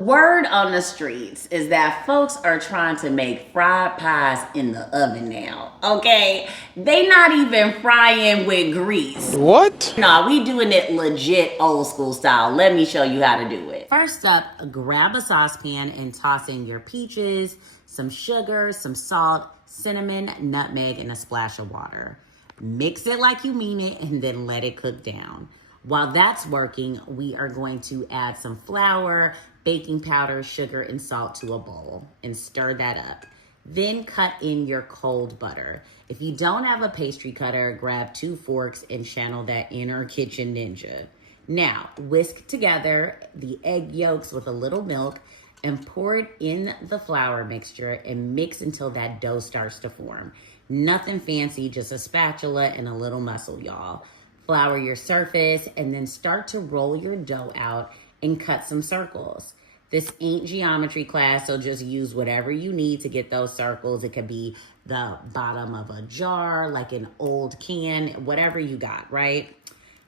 Word on the streets is that folks are trying to make fried pies in the oven now, okay? They not even frying with grease. What? Nah, we doing it legit old school style. Let me show you how to do it. First up, grab a saucepan and toss in your peaches, some sugar, some salt, cinnamon, nutmeg, and a splash of water. Mix it like you mean it and then let it cook down. While that's working, we are going to add some flour, baking powder, sugar, and salt to a bowl and stir that up. Then cut in your cold butter. If you don't have a pastry cutter, grab 2 forks and channel that inner kitchen ninja. Now, whisk together the egg yolks with a little milk and pour it in the flour mixture and mix until that dough starts to form. Nothing fancy, just a spatula and a little muscle, y'all. Flour your surface and then start to roll your dough out and cut some circles. This ain't geometry class, so just use whatever you need to get those circles. It could be the bottom of a jar, like an old can, whatever you got, right?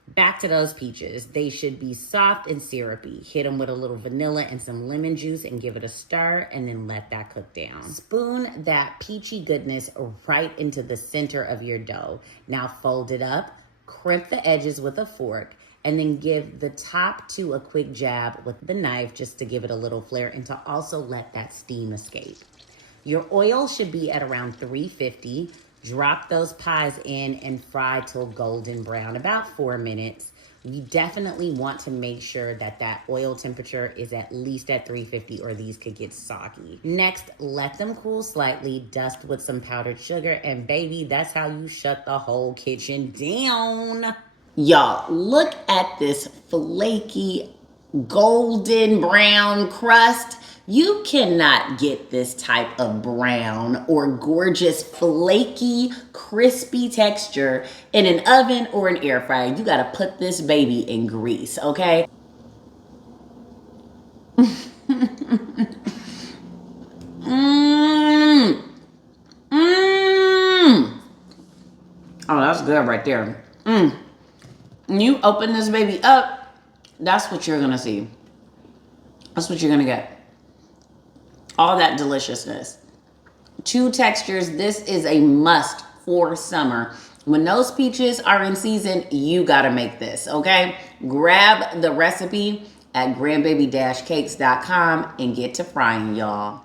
Back to those peaches. They should be soft and syrupy. Hit them with a little vanilla and some lemon juice and give it a stir and then let that cook down. Spoon that peachy goodness right into the center of your dough. Now fold it up, crimp the edges with a fork, and then give the top to a quick jab with the knife just to give it a little flair and to also let that steam escape. Your oil should be at around 350. Drop those pies in and fry till golden brown, about 4 minutes. You definitely want to make sure that that oil temperature is at least at 350 or these could get soggy. Next, let them cool slightly, dust with some powdered sugar, and baby, that's how you shut the whole kitchen down. Y'all, look at this flaky golden brown crust. You cannot get this type of brown or gorgeous flaky crispy texture in an oven or an air fryer. You gotta put this baby in grease, okay? Oh, that's good right there. When you open this baby up, that's what you're gonna see. That's what you're gonna get. All that deliciousness. 2 textures. This is a must for summer. When those peaches are in season, you gotta make this, okay? Grab the recipe at grandbaby-cakes.com and get to frying, y'all.